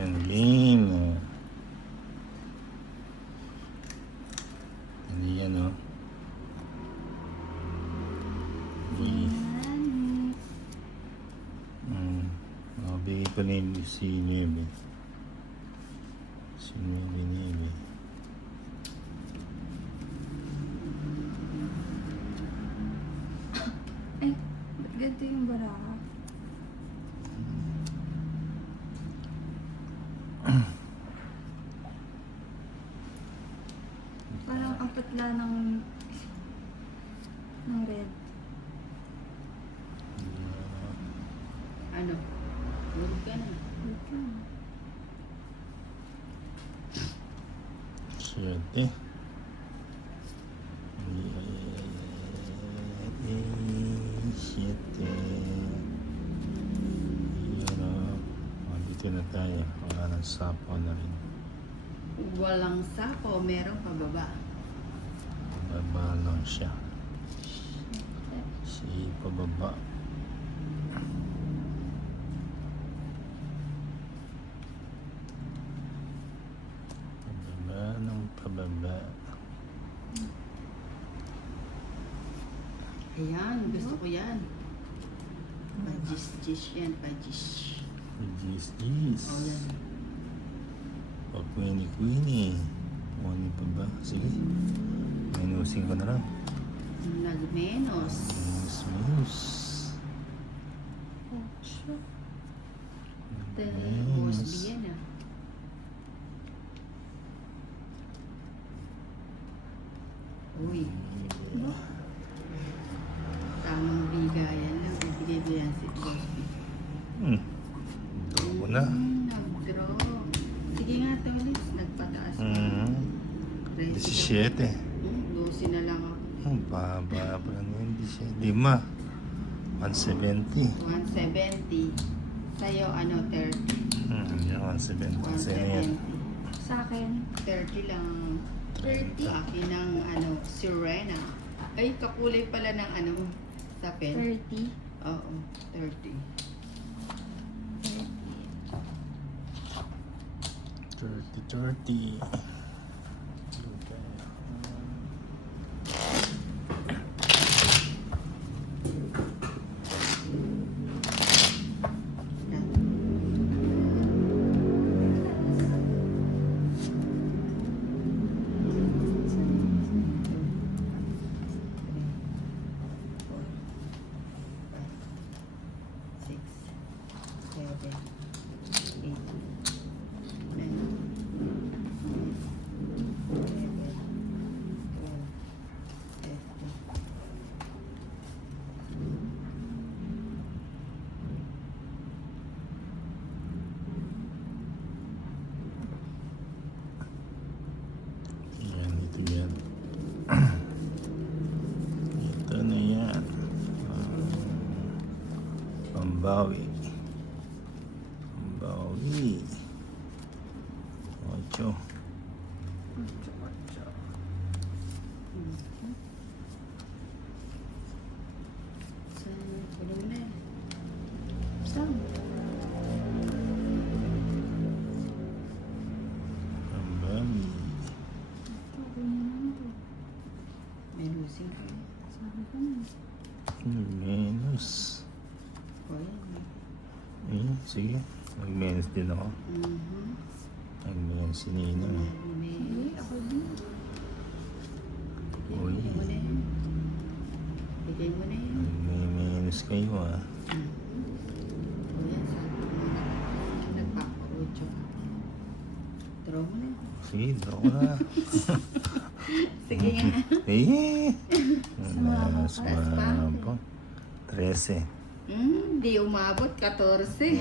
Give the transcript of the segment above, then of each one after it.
Yan, game. Hindi yan, oh. Nakabigay ko na yung si Niebe. Si Niebe. Ay, ba't ganito yung baraha? Parang ang patla ng red. Ano? Tulog ka na. Wait lang. Siyete. Siyete. Yan, oh. Dito na tayo. Wala nang sapo na rin. Walang sapo, merong pababa. Baba lang siya. Si pababa. Pababa ng pababa. Ayan, gusto ko yan. Pajis-jis yan, pajis. Gis. O yan. Queenie. Ano pa ba? Sige. Minusin ko na lang. Nagmenos. Minus. Ocho. Tapos yan ah. Uy. Tamang bigayan lang. Ibigay ko yan si Cosby. Draw mo na. Nag-draw. Sige nga, Tolis. Nagpataas ko. 17. 12 na lang ako. Baba pa lang yun. 5. 170. 170. Sa'yo, ano, 30. Yan, 170. Sa'yo yan. 170. Sa akin, 30 lang. 30. Sa akin ng, ano, Sirena. Ay, kakulay pala ng, ano, sa pen. 30. Oo, 30. 30. Yan, ito yan. Ito na yan. Pambawi. 8. 8. Saan kulong na? Saan? Pambawi. Ito, kunin naman ito. May losing ka. Sabi ko na. Minus. O yan. Sige. Mag-minus din ako. Mag-minus si Nino. Hindi, ako din. Uy. Bigay mo na yan. Bigay mo na yan. Mag-minus kayo ah. O yan, sabi ko na. Nagpaparodyo ka. Draw mo na. Sige, draw ko na. Sige nga. Sumama. 13. Di umabot. 14.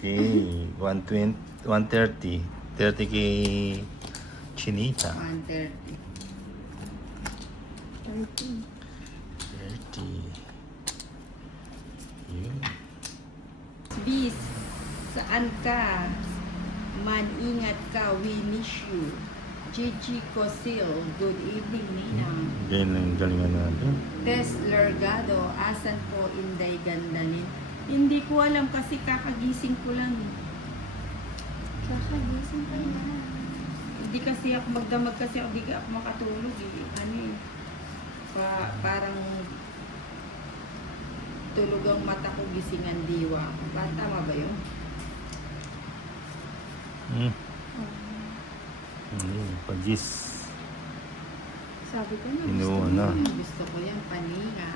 Okay. 120, 130. 30 kay Chinita. 130. 30. 30. Yun. Bis, saan ka? Man-ingat ka. We miss you. Gigi Cosil. Good evening, Ninang. Yan ang galingan natin. Tess Largado, asan po Inday Gandanin? Hindi ko alam kasi kakagising ko lang. Kakagising pa na. Hindi kasi ako magdamag kasi ako, di ako makatulog eh. Ano eh. Parang tulog ang mata ko, gising ang diwa. Tama ba yun? Pagis. Sabi ko na. Kinuha na. Gusto ko yan, paninga.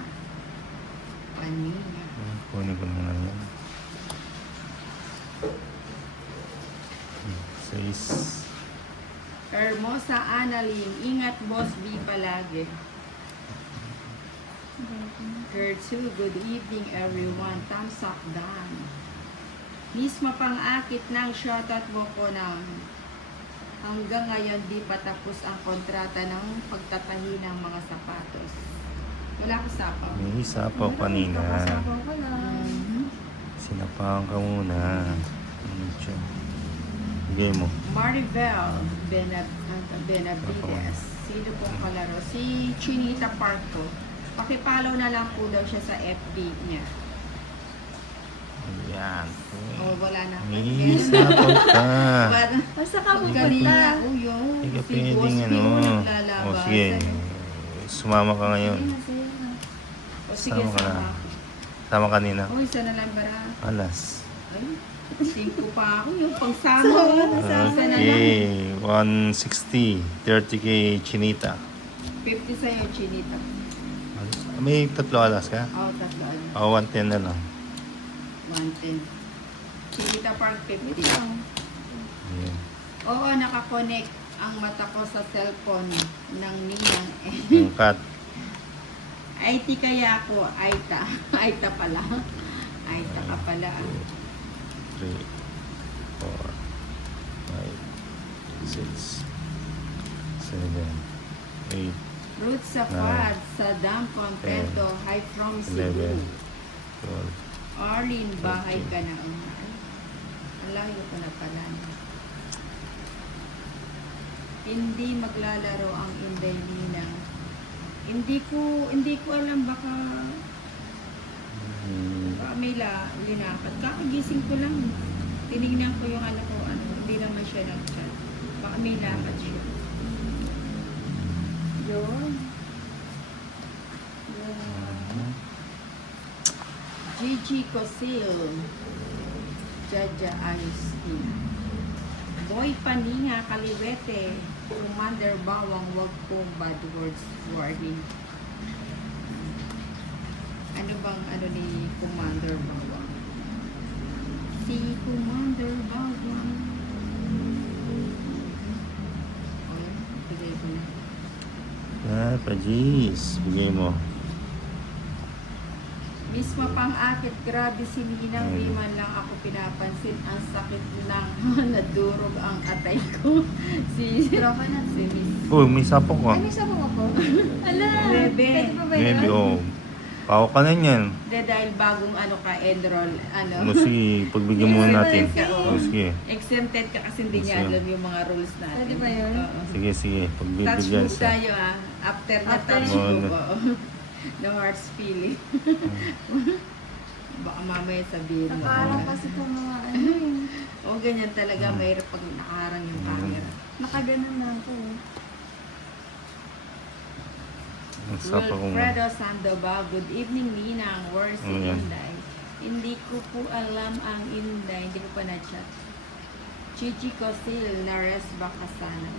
Paninga. Kunin ko na yan. 6. Hermosa Annalyn, ingat boss B palagi. Gertrude, good evening everyone. Thumbs up done. Mismo pang-akit ng shoutout mo ko ng hanggang ngayon di pa tapos ang kontrata ng pagtatahi ng mga sapatos. Wala ko sapaw. May sapaw kanina. Sapaw ko lang. Sinapahan ka muna. Bigay mo. Maribel Benavides. Sino pong kalaro? Si Chinita Parko. Pakipollow na lang po daw siya sa FB niya. Ayan. O, wala na. May sapaw ka. Basta ka pupunta. Kanina, yun. Hindi ka Si pwedeng Boss ano. Pino naglalabasan. O sige. Sumama ka ngayon. Ayun, masaya na. O sige, Sama ka na. sama. Sama kanina. O, isa na lang bara. Alas. Ay, 5 pa ako. Yung pagsama ko. Isa na lang. Okay. 160. 30 kay Chinita. 50 sa'yo, Chinita. May 3 alas ka? O, tatlo. O, 110 na lang. 110. Chinita Park, 50. Ayan. Oo, nakakonect ang mata ko sa cellphone ng Ninang. Yung cut. IT kaya ako. Aita. Aita pala. Aita ka pala. 3, 4, 5, 6, 7, 8, Roots sa Quad, Saddam Contento, Hi from 11, Cebu. 12. Arlene, bahay ka na. Ang layo ko na pala. Hindi maglalaro ang Inday Nina. Hindi ko alam, baka may linakad. Kakagising ko lang. Tinignan ko yung anak ko, hindi naman siya nag-chat. Baka may lakad siya. Yun. Gigi Cosil, Jaja Ayustin, Boy Paninga Kaliwete, Commander Bawang, wag pong bad words warning. Ano bang ni Commander Bawang? Si Commander Bawang. Okay, bigay ko na. Pajis. Bigay mo. Mismo pang-akit, grabe si Ninang, di man lang ako pinapansin. Ang sakit ng nadurog ang atay ko. Si Miss. Uy, may sapaw ka. Ay, may sabaw ako. Ala. Bebe. Pwede pa ba yun? Maybe, oh. Pao ka na yan. Dahil bagong enroll, Sige, pagbigyan muna natin. Exempted ka, O, sige. exempted ka kasi hindi niya Sige. alam yung mga rules natin. Pwede ba yun? Oo. Sige. Touch Pagbibigyan move siya. tayo After na After touch yun. move, oo. No hearts feeling. Baka mamaya sabihin mo. Nakaharap kasi itong mga ano eh. O ganyan talaga, mayroon pag nakaharang yung camera. Nakaganon na ako. Ang sapaw ko mo. Wilfredo Sandoval, good evening Ninang, where's si Ayan. Inday? Hindi ko po alam ang Inday, hindi ko pa na-chat. Chichi Cosil, Nares Bacasana.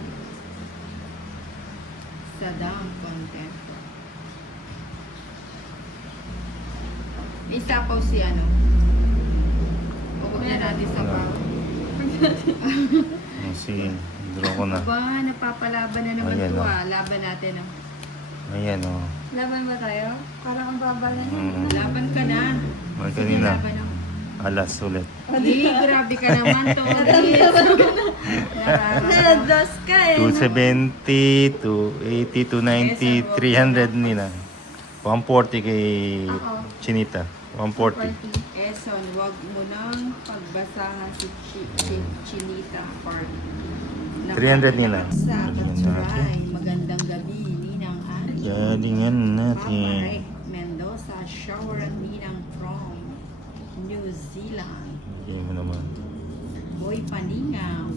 Saddam Contento. May sapaw si Huwag na natin sapaw. Sige, draw ko na. Aba, napapalaban na naman Ayan, ito oh. Laban natin Ayan, o. Laban ba tayo? Parang ang baba na Laban ka na. Ay, kanina. Laban ako. Alas ulit. Grabe ka naman to. Nados ka eh. 270, 280, 290, 300 nila. 140 kay Chinita. 140. Eson, wag mo nang pagbasahan si Chinita Park. 300 nila. Sa Galingan natin. Katsuray, magandang gabi, Ninang Annie. Galingan Mama natin. Rick Mendoza, shower at Ninang from New Zealand. Bigyan mo naman. Boy Joy Paninga.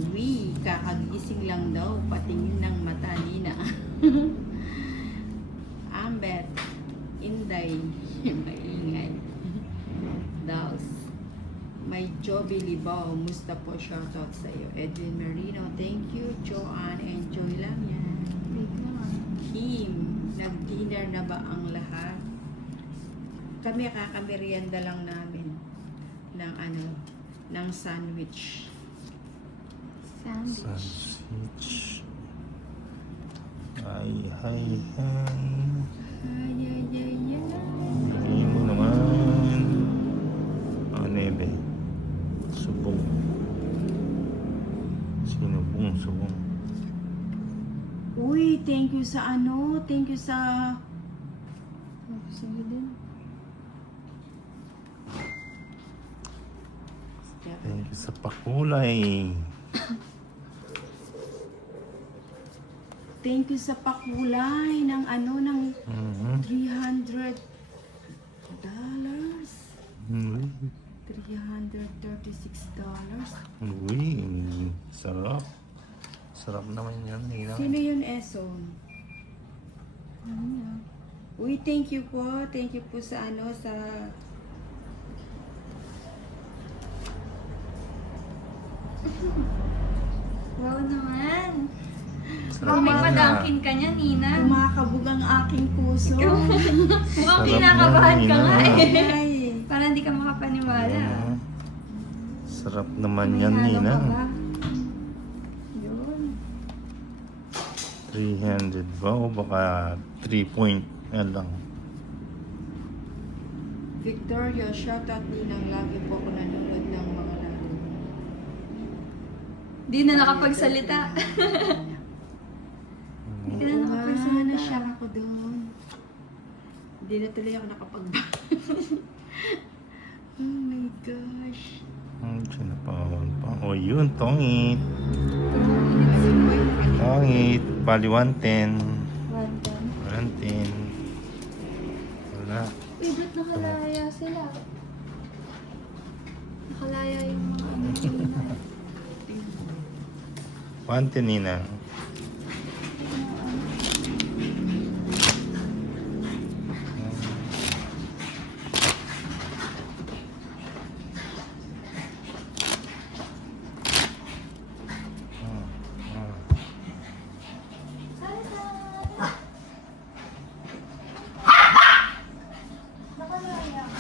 Kakagising lang daw, patingin ng mata nina. Ambet, Inday, maingay. Daos. May Joby Libaw, musta po, shoutout sa iyo. Edwin Marino, thank you. Joanne, enjoy lang yan. Wait lang. Kim, nag-dinner na ba ang lahat? Kami kakamerienda lang namin ng ng sandwich. Sandwich. Sandwich. Ay. Ay, ay, ay, ay. Hindi mo naman. Nebe. Subong. Subong. Uy, thank you sa thank you sa Sige din. Thank you sa pakulay. thank you sa pakulay ng ng Mhm. $300. $336. Uy, sarap. Sarap naman yan, Nina. Sino yun, Eson? Ano na? Uy, thank you po. Thank you po sa sa Wow naman. Sarap Mukhang may naman padangkin ka niya, Nina. kumakabog ang aking puso. Mukhang Sarap kinakabahan naman, ka nga Nina. eh. Ay, Parang hindi ka makapaniwala. Sarap naman May yan, halo Nina. ka ba? Yun. 300 ba o baka 3 point lang. Victoria, shoutout ninang lagi po ako nanonood ng mga laro. Di na nakapagsalita. Hindi ka na Oo nga, nakapagsalita. na-shock ako doon. Hindi na tuloy ako nakapag Oh my gosh. Sinapawan pa. O yun, tongit. Uy, Tongit. Bali 110. 110. 110. Wala. Uy, ba't nakalaya sila? Nakalaya yung mga ano nila. 110, Nina.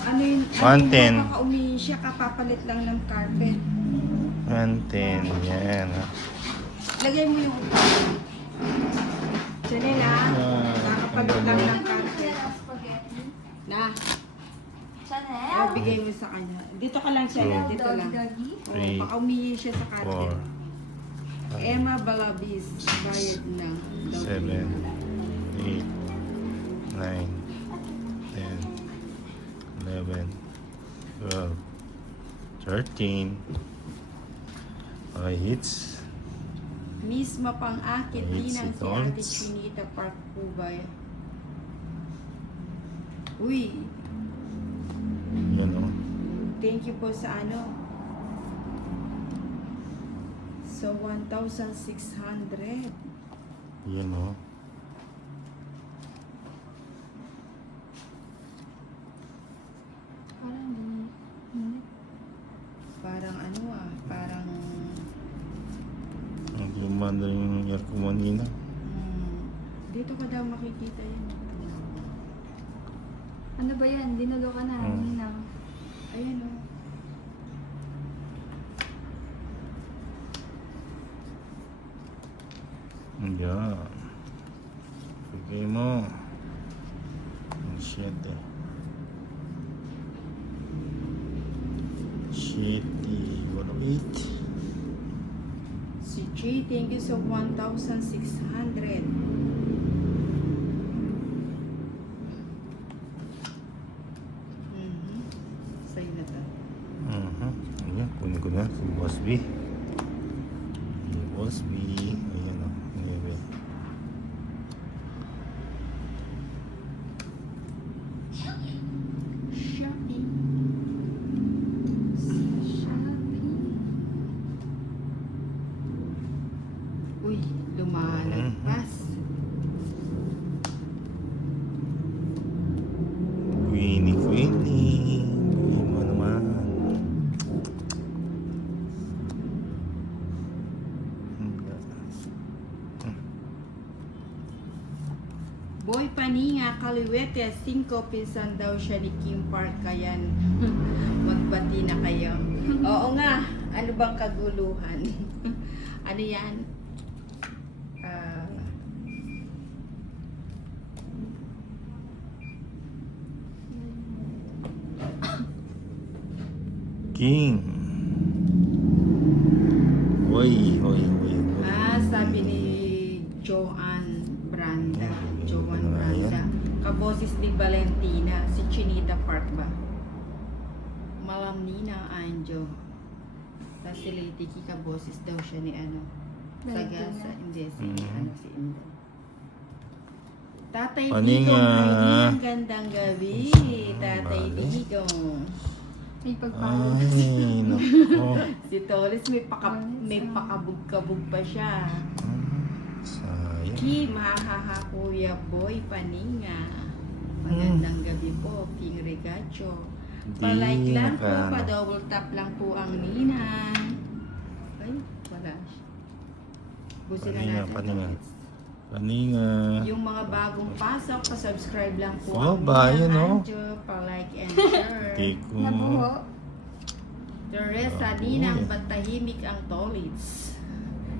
Ano yun? 110. Umihi siya, kapapalit lang ng carpet. 110. Yan. Lagay mo yung Janela, kakapalit lang ng carpet. Spaghetti. Na, Chanel. bigay mo sa kanya. Dito ka lang siya, dito lang. Doggy. Three, Baka umihi siya sa 4, carpet. Emma Balabis, bayad ng 7, 8, 9, 10, 11, 12, 13. Okay, hits. Miss Mapang-akit, Ay, Ninang si si Ate Tolts. Chinita Park Cubay. Uy, Yan o. thank you po sa So, 1,600. Yan o. Parang hindi. Parang parang Ang gumanda yung air ko mo, Nina. dito ka daw makikita yun. Ano ba yan? Dinulo ka na, Ninang. Ayan o. Yan. Bigay mo. Ang 7. 7, 8. Si Jay, thank you so 1,600. Sa'yo na to. Ayan, kunin ko na si Boss B. Si Boss B. Ayan o. Nebe. Shopping. Shopping. Uy, lumalagpas. Queenie, Queenie. Queen mo naman. Boy Paninga, Kaliwete, 5 pisan daw siya ni Kim Park, kayan magbati na kayo. Oo nga, ano bang kaguluhan? Ano yan? King. Hoy, hoy, hoy. Sabi ni Joanne Branda. Joanne Branda. Kaboses ni Valentina. Si Chinita Park ba? Malam Nina Anjo. Facility kaboses daw siya ni ano. Valentina. Sagasa. Hindi, si Mhm. ano si Indo. Tatay Paninga. Digong, ay gandang gabi. Tatay Bale. Digong. May pagpapalot. Ay, nako. Si Torres may pakabog-kabog pa siya. Sayang. Kim, hahaha Kuya Boy Paninga. Magandang gabi po, Ping Regacho. Pa-like lang po, pa-double tap lang po ang ninang. Ay, wala siya. Busin na Paninga, natin. Paninga. Paninga. Yung mga bagong pasok, pa-subscribe lang po Oh, ang bayan, ninang oh. Anjo. Pa-like and share. Tiko. Nabuho. Teresa, Oh, ninang, yeah. ba't tahimik ang tolits?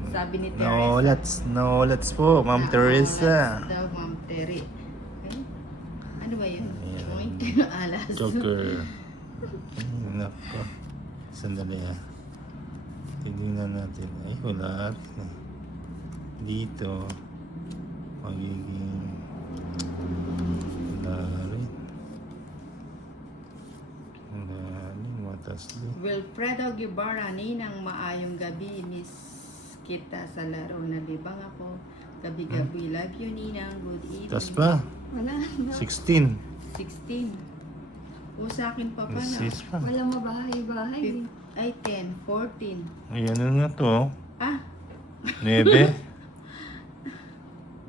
Sabi ni Teresa. No, let's po, Ma'am Teresa. Daw, Ma'am Terry. Okay? Ano ba yun? Ayan. Oink, alas. Joker. Ay, nako. Sandali ah. Tingnan natin. Ay, wala rin eh. Dito. Magiging... Wala rin. Wala rin. Matasli. Wilfredo Guevara, ninang maayong gabi. Miss kita sa laro na bibang ako. Gabi-gabi. Love you, ninang. Good evening. Tas pa. Wala. 16. 16. O sa akin pa pala. 6 pa. Walang mabahay-bahay. Ay, 10, 14. Ayan na to. Ah, 9.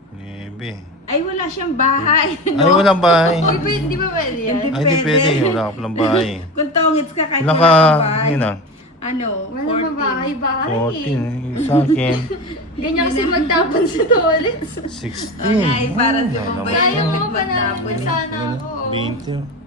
9. ay wala siyang bahay. Ay, walang bahay. Uy, pwede, di ba pwede yan? Hindi Ay, di pwede. Wala ka palang bahay. Kung tongits ka kahit Ilan wala ka, kang bahay. yun ah? Ano? Walang 14. mabahay-bahay. 14. Sa akin, Ganyan kasi magtapon sa toilets. 16. Ay, para sa Wala mga naman. Kaya mo pa Magtapon namin eh. sana ako. 20.